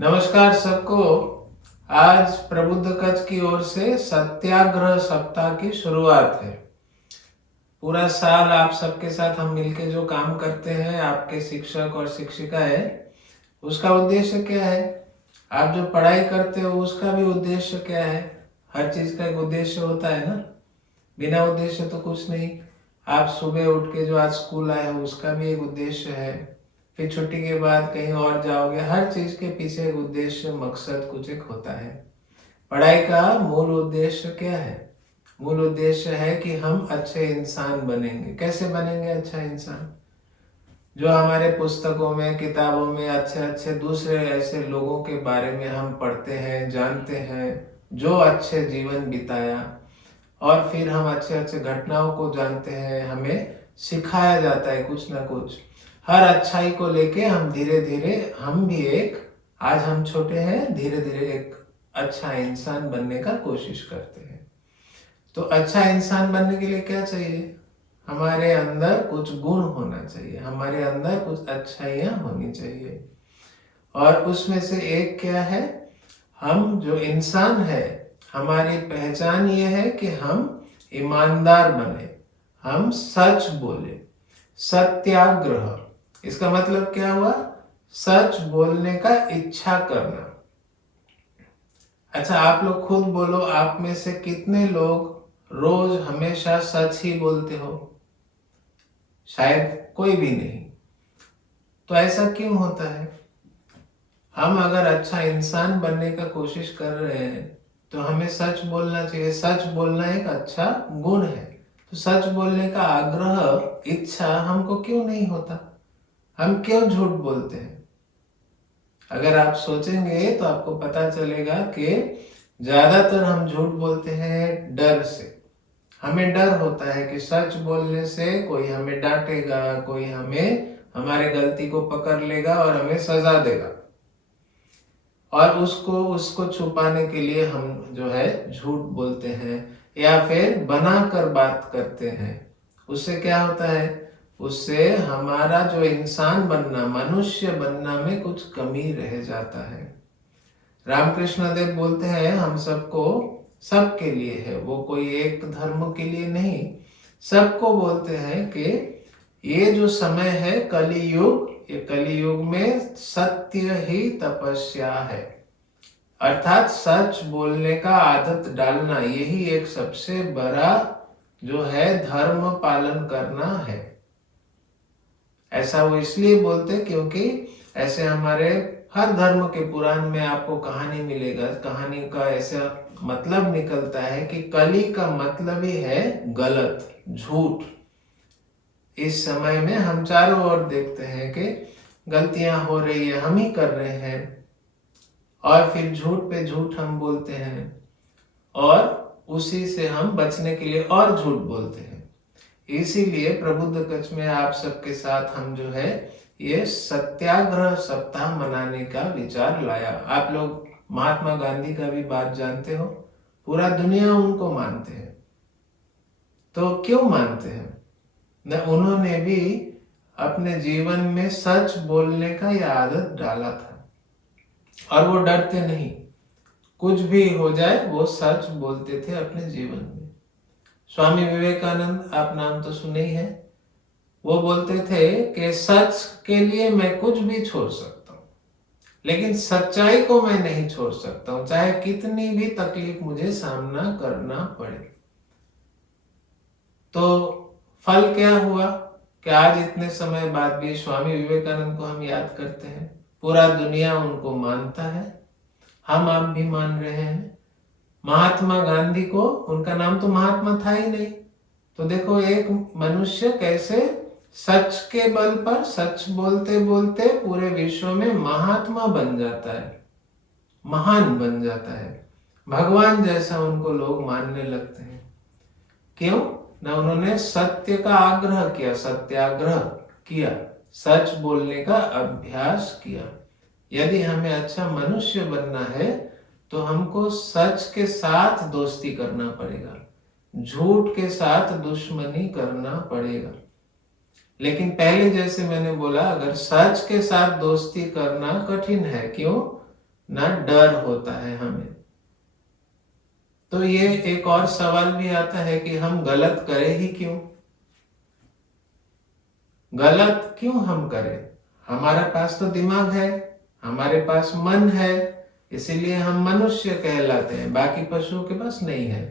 नमस्कार सबको। आज प्रबुद्ध कच्छ की ओर से सत्याग्रह सप्ताह की शुरुआत है। पूरा साल आप सबके साथ हम मिलके जो काम करते हैं, आपके शिक्षक और शिक्षिका है, उसका उद्देश्य क्या है? आप जो पढ़ाई करते हो उसका भी उद्देश्य क्या है? हर चीज का एक उद्देश्य होता है ना। बिना उद्देश्य तो कुछ नहीं। आप सुबह उठ के जो आज स्कूल आए हो उसका भी एक उद्देश्य है। फिर छुट्टी के बाद कहीं और जाओगे, हर चीज के पीछे एक उद्देश्य, मकसद कुछ एक होता है। पढ़ाई का मूल उद्देश्य क्या है? मूल उद्देश्य है कि हम अच्छे इंसान बनेंगे। कैसे बनेंगे अच्छा इंसान? जो हमारे पुस्तकों में, किताबों में अच्छे अच्छे दूसरे ऐसे लोगों के बारे में हम पढ़ते हैं, जानते हैं, जो अच्छे जीवन बिताया, और फिर हम अच्छे अच्छे घटनाओं को जानते हैं, हमें सिखाया जाता है कुछ ना कुछ। हर अच्छाई को लेके हम धीरे धीरे, हम भी एक, आज हम छोटे हैं, धीरे धीरे एक अच्छा इंसान बनने का कोशिश करते हैं। तो अच्छा इंसान बनने के लिए क्या चाहिए? हमारे अंदर कुछ गुण होना चाहिए, हमारे अंदर कुछ अच्छाइयाँ होनी चाहिए। और उसमें से एक क्या है? हम जो इंसान है, हमारी पहचान ये है कि हम ईमानदार बने, हम सच बोले। सत्याग्रह, इसका मतलब क्या हुआ? सच बोलने का इच्छा करना। अच्छा, आप लोग खुद बोलो, आप में से कितने लोग रोज हमेशा सच ही बोलते हो? शायद कोई भी नहीं। तो ऐसा क्यों होता है? हम अगर अच्छा इंसान बनने का कोशिश कर रहे हैं तो हमें सच बोलना चाहिए। सच बोलना एक अच्छा गुण है। तो सच बोलने का आग्रह, इच्छा हमको क्यों नहीं होता? हम क्यों झूठ बोलते हैं? अगर आप सोचेंगे तो आपको पता चलेगा कि ज्यादातर हम झूठ बोलते हैं डर से। हमें डर होता है कि सच बोलने से कोई हमें डांटेगा, कोई हमें हमारे गलती को पकड़ लेगा और हमें सजा देगा। और उसको उसको छुपाने के लिए हम जो है झूठ बोलते हैं या फिर बनाकर बात करते हैं। उससे क्या होता है? उससे हमारा जो इंसान बनना, मनुष्य बनना में कुछ कमी रह जाता है। रामकृष्ण देव बोलते हैं हम सबको, सबके लिए है, वो कोई एक धर्म के लिए नहीं, सबको बोलते हैं कि ये जो समय है कली युग, ये कली युग में सत्य ही तपस्या है। अर्थात सच बोलने का आदत डालना, यही एक सबसे बड़ा जो है धर्म पालन करना है। ऐसा वो इसलिए बोलते क्योंकि ऐसे हमारे हर धर्म के पुराण में आपको कहानी मिलेगा। कहानी का ऐसा मतलब निकलता है कि कली का मतलब ही है गलत, झूठ। इस समय में हम चारों ओर देखते हैं कि गलतियां हो रही है, हम ही कर रहे हैं, और फिर झूठ पे झूठ हम बोलते हैं, और उसी से हम बचने के लिए और झूठ बोलते हैं। इसीलिए प्रबुद्ध कच्छ में आप सबके साथ हम जो है ये सत्याग्रह सप्ताह मनाने का विचार लाया। आप लोग महात्मा गांधी का भी बात जानते हो, पूरा दुनिया उनको मानते हैं। तो क्यों मानते हैं? न उन्होंने भी अपने जीवन में सच बोलने का यह आदत डाला था, और वो डरते नहीं, कुछ भी हो जाए वो सच बोलते थे अपने जीवन में। स्वामी विवेकानंद, आप नाम तो सुने ही है, वो बोलते थे कि सच के लिए मैं कुछ भी छोड़ सकता हूँ, लेकिन सच्चाई को मैं नहीं छोड़ सकता हूँ, चाहे कितनी भी तकलीफ मुझे सामना करना पड़े। तो फल क्या हुआ कि आज इतने समय बाद भी स्वामी विवेकानंद को हम याद करते हैं, पूरा दुनिया उनको मानता है, हम आप भी मान रहे हैं। महात्मा गांधी को, उनका नाम तो महात्मा था ही नहीं, तो देखो एक मनुष्य कैसे सच के बल पर, सच बोलते बोलते पूरे विश्व में महात्मा बन जाता है, महान बन जाता है, भगवान जैसा उनको लोग मानने लगते हैं। क्यों? ना उन्होंने सत्य का आग्रह किया, सत्याग्रह किया, सच बोलने का अभ्यास किया। यदि हमें अच्छा मनुष्य बनना है तो हमको सच के साथ दोस्ती करना पड़ेगा, झूठ के साथ दुश्मनी करना पड़ेगा। लेकिन पहले जैसे मैंने बोला, अगर सच के साथ दोस्ती करना कठिन है। क्यों? ना डर होता है हमें। तो ये एक और सवाल भी आता है कि हम गलत करें ही क्यों? गलत क्यों हम करें? हमारे पास तो दिमाग है, हमारे पास मन है, इसीलिए हम मनुष्य कहलाते हैं, बाकी पशुओं के पास नहीं है।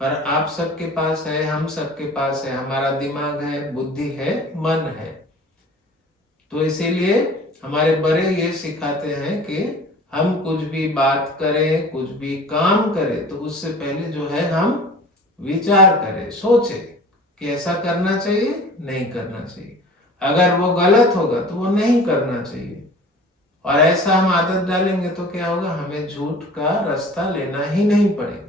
पर आप सबके पास है, हम सबके पास है, हमारा दिमाग है, बुद्धि है, मन है। तो इसीलिए हमारे बड़े ये सिखाते हैं कि हम कुछ भी बात करें, कुछ भी काम करें, तो उससे पहले जो है हम विचार करें, सोचे कि ऐसा करना चाहिए, नहीं करना चाहिए। अगर वो गलत होगा तो वो नहीं करना चाहिए। और ऐसा हम आदत डालेंगे तो क्या होगा, हमें झूठ का रास्ता लेना ही नहीं पड़ेगा।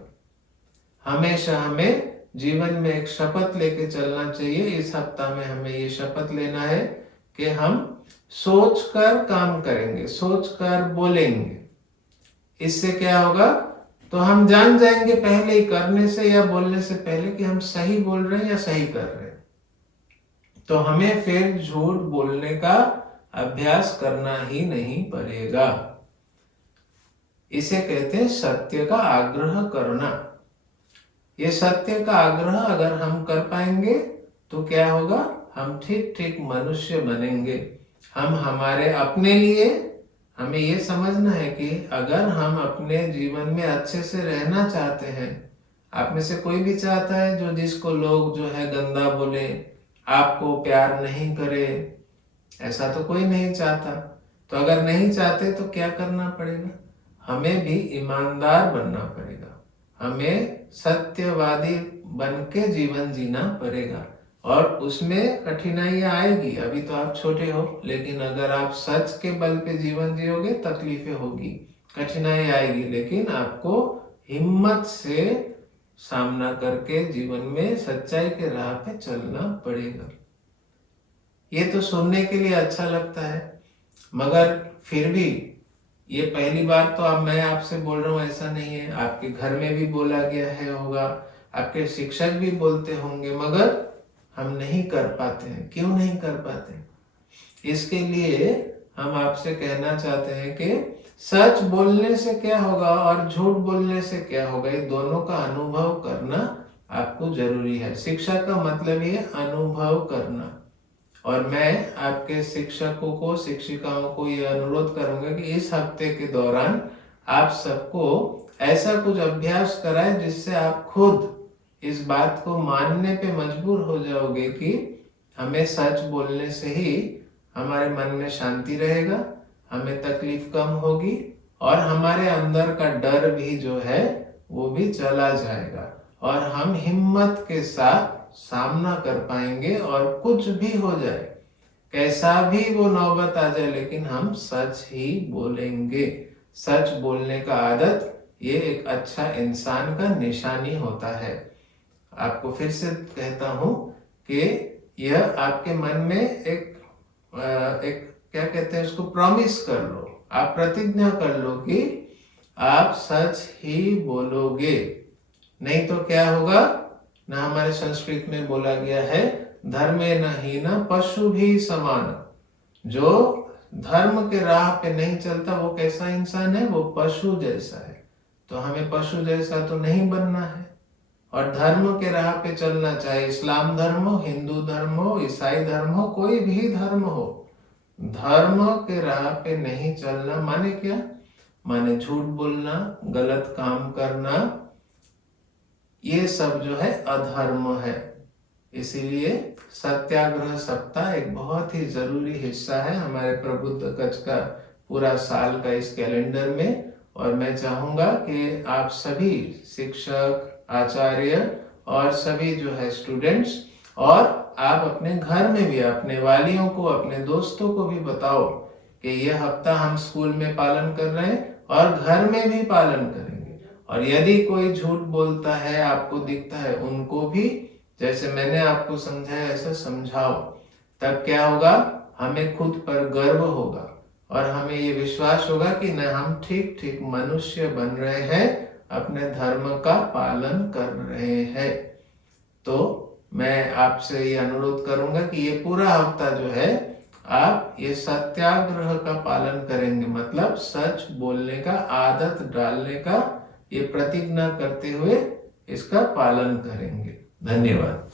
हमेशा हमें जीवन में एक शपथ लेके चलना चाहिए। इस हफ्ता में हमें ये शपथ लेना है कि हम सोचकर काम करेंगे, सोचकर बोलेंगे। इससे क्या होगा, तो हम जान जाएंगे पहले ही करने से या बोलने से पहले कि हम सही बोल रहे हैं या सही कर रहे हैं। तो हमें फिर झूठ बोलने का अभ्यास करना ही नहीं पड़ेगा। इसे कहते हैं सत्य का आग्रह करना। ये सत्य का आग्रह अगर हम कर पाएंगे तो क्या होगा, हम ठीक ठीक मनुष्य बनेंगे। हम हमारे अपने लिए हमें ये समझना है कि अगर हम अपने जीवन में अच्छे से रहना चाहते हैं, आप में से कोई भी चाहता है जो जिसको लोग जो है गंदा बोले, आपको प्यार नहीं करे, ऐसा तो कोई नहीं चाहता। तो अगर नहीं चाहते तो क्या करना पड़ेगा, हमें भी ईमानदार बनना पड़ेगा, हमें सत्यवादी बन के जीवन जीना पड़ेगा। और उसमें कठिनाइयां आएगी, अभी तो आप छोटे हो, लेकिन अगर आप सच के बल पे जीवन जियोगे तकलीफें होगी, कठिनाई आएगी, लेकिन आपको हिम्मत से सामना करके जीवन में सच्चाई के राह पे चलना पड़ेगा। ये तो सुनने के लिए अच्छा लगता है, मगर फिर भी ये पहली बार तो अब मैं आपसे बोल रहा हूँ ऐसा नहीं है, आपके घर में भी बोला गया है होगा, आपके शिक्षक भी बोलते होंगे, मगर हम नहीं कर पाते हैं। क्यों नहीं कर पाते? इसके लिए हम आपसे कहना चाहते हैं कि सच बोलने से क्या होगा और झूठ बोलने से क्या होगा, ये दोनों का अनुभव करना आपको जरूरी है। शिक्षा का मतलब ये अनुभव करना। और मैं आपके शिक्षकों को, शिक्षिकाओं को ये अनुरोध करूंगा कि इस हफ्ते के दौरान आप सबको ऐसा कुछ अभ्यास कराएं जिससे आप खुद इस बात को मानने पे मजबूर हो जाओगे कि हमें सच बोलने से ही हमारे मन में शांति रहेगा, हमें तकलीफ कम होगी और हमारे अंदर का डर भी जो है वो भी चला जाएगा और हम हिम्मत के साथ सामना कर पाएंगे। और कुछ भी हो जाए, कैसा भी वो नौबत आ जाए, लेकिन हम सच ही बोलेंगे। सच बोलने का आदत ये एक अच्छा इंसान का निशानी होता है। आपको फिर से कहता हूं कि यह आपके मन में एक क्या कहते हैं उसको, प्रॉमिस कर लो, आप प्रतिज्ञा कर लो कि आप सच ही बोलोगे। नहीं तो क्या होगा ना, हमारे संस्कृत में बोला गया है धर्मे न हीना पशु भी समान। जो धर्म के राह पे नहीं चलता वो कैसा इंसान है, वो पशु जैसा है। तो हमें पशु जैसा तो नहीं बनना है और धर्म के राह पे चलना, चाहे इस्लाम धर्म हो, हिंदू धर्म हो, ईसाई धर्म हो, कोई भी धर्म हो, धर्म के राह पे नहीं चलना माने क्या, माने झूठ बोलना, गलत काम करना, ये सब जो है अधर्म है। इसीलिए सत्याग्रह सप्ताह एक बहुत ही जरूरी हिस्सा है हमारे प्रबुद्ध कच्छ का पूरा साल का इस कैलेंडर में। और मैं चाहूंगा कि आप सभी शिक्षक, आचार्य और सभी जो है स्टूडेंट्स, और आप अपने घर में भी अपने वालियों को, अपने दोस्तों को भी बताओ कि यह हफ्ता हम स्कूल में पालन कर रहे हैं और घर में भी पालन करेंगे। और यदि कोई झूठ बोलता है, आपको दिखता है, उनको भी जैसे मैंने आपको समझाया ऐसा समझाओ। तब क्या होगा, हमें खुद पर गर्व होगा और हमें ये विश्वास होगा कि न हम ठीक ठीक मनुष्य बन रहे हैं, अपने धर्म का पालन कर रहे हैं। तो मैं आपसे ये अनुरोध करूंगा कि ये पूरा हफ्ता जो है आप ये सत्याग्रह का पालन करेंगे, मतलब सच बोलने का आदत डालने का ये प्रतिज्ञा करते हुए इसका पालन करेंगे। धन्यवाद।